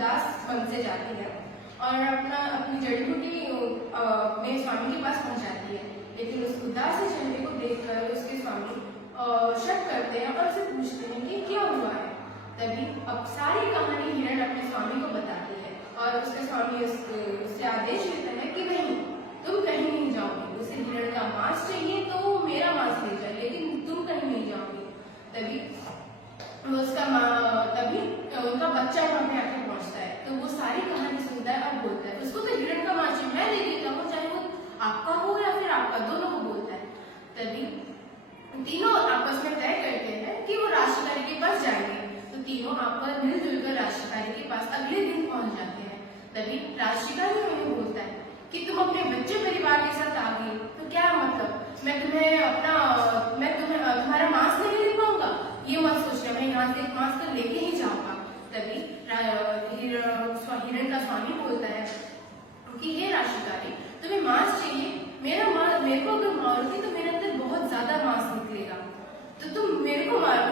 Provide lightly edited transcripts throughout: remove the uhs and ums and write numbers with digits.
उदास मन से जाती है और अपनी जड़ी बूटी अपने स्वामी के पास पहुंच जाती है। लेकिन उस उदास चेहरे को देखकर उसके स्वामी शक करते हैं और उसे पूछते हैं कि क्या हुआ है। तभी अब सारी कहानी हिरण अपने स्वामी को बताती है और उसके स्वामी उससे आदेश देता है कि नहीं, तुम कहीं नहीं जाओगे, उसे हिरण का मांस चाहिए तो वो मेरा मांस ले जाए, लेकिन तुम कहीं नहीं जाओगे। तभी उनका बच्चा वहां पे आके पहुंचता है, तो वो सारी कहानी सुनता है और बोलता है उसको तो हिरण का मांस मैं दे देता हूँ, चाहे वो आपका हो या फिर आपका, दोनों को बोलता है। तभी तीनों आपस में तय करते हैं कि वो राशिकारी के पास जाएंगे। तो तीनों आपस मिलजुल कर राशिकारी के पास अगले दिन पहुंच जाते हैं। तभी राशिकारी उन्हें बोलता है कि तुम अपने बच्चे परिवार के साथ आ गई, तो क्या मतलब मैं तुम्हारा मांस नहीं ले पाऊंगा, ये मत सोचना, मैं यहाँ से मांस तो लेके ही जाऊंगा। तभी हिरण का स्वामी बोलता है कि ये राशिकारी, तुम्हें मांस चाहिए, मेरे को अगर मारोगी तो मेरे अंदर बहुत ज्यादा मांस निकलेगा, तो तुम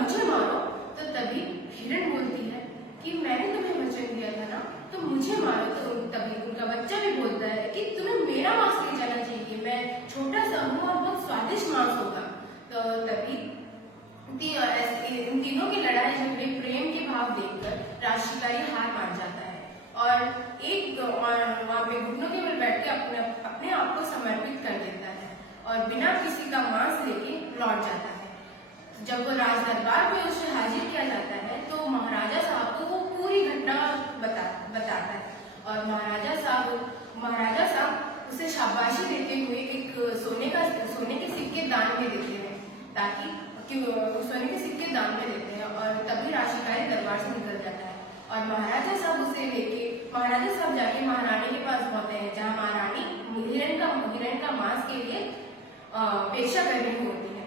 मुझे मारो। तो तभी हिरण बोलती है कि मैंने तुम्हें वचन दिया था ना, तो मुझे मारो। तो तभी उनका बच्चा भी बोलता है कि तुम्हें मेरा मांस ले जाना चाहिए, मैं छोटा सा हूँ और बहुत स्वादिष्ट मांस होगा। तो तभी इन तीनों की लड़ाई झगड़े प्रेम के भाव देखकर राशिकारी हार मान जाता है और वहां पे घुटनों के बल बैठ के अपने आप को समर्पित कर देता है और बिना किसी का मांस लेके लौट जाता है। जब वो राज दरबार में उसे हाजिर किया जाता है तो महाराजा साहब को वो पूरी घटना बताता है और महाराजा साहब उसे शाबाशी देते हुए एक सोने के सिक्के दान में देते हैं, ताकि सोने के सिक्के दान में देते हैं। और तभी राशिकारी दरबार से निकल जाता है और महाराजा साहब जाके महारानी के पास पहुंचते हैं, जहाँ महारानी हिरण का मांस के लिए पेशा कर रही होती है।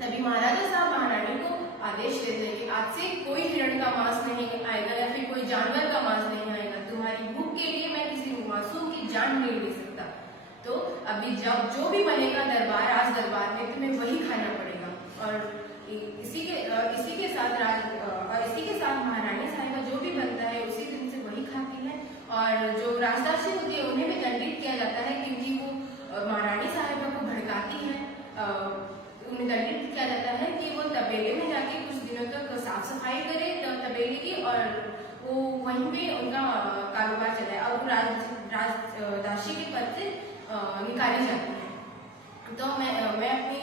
तभी महाराजा साहब महारानी को आदेश देते हैं कि आज से कोई हिरण का मांस नहीं आएगा या फिर कोई जानवर का मांस नहीं आएगा, तुम्हारी भूख के लिए मैं किसी मासूम की जान नहीं ले सकता। तो अभी जब जो भी बनेगा राज दरबार में तुम्हें वही खाना पड़ेगा। और इसी के साथ महारानी साहिबा जो भी बनता है उसी दिन से वही खाती है और जो राजदासी होती है उन्हें भी दंडित किया जाता है, क्योंकि वो महारानी साहिबा को भड़काती है। उन्हें दंडित किया जाता है कि वो तबेले में जाके कुछ दिनों तक साफ सफाई करे तबेले की और वो वहीं पे उनका कारोबार चलाए और वो राजदासी के पद से निकाली जाती है। तो मैं अपनी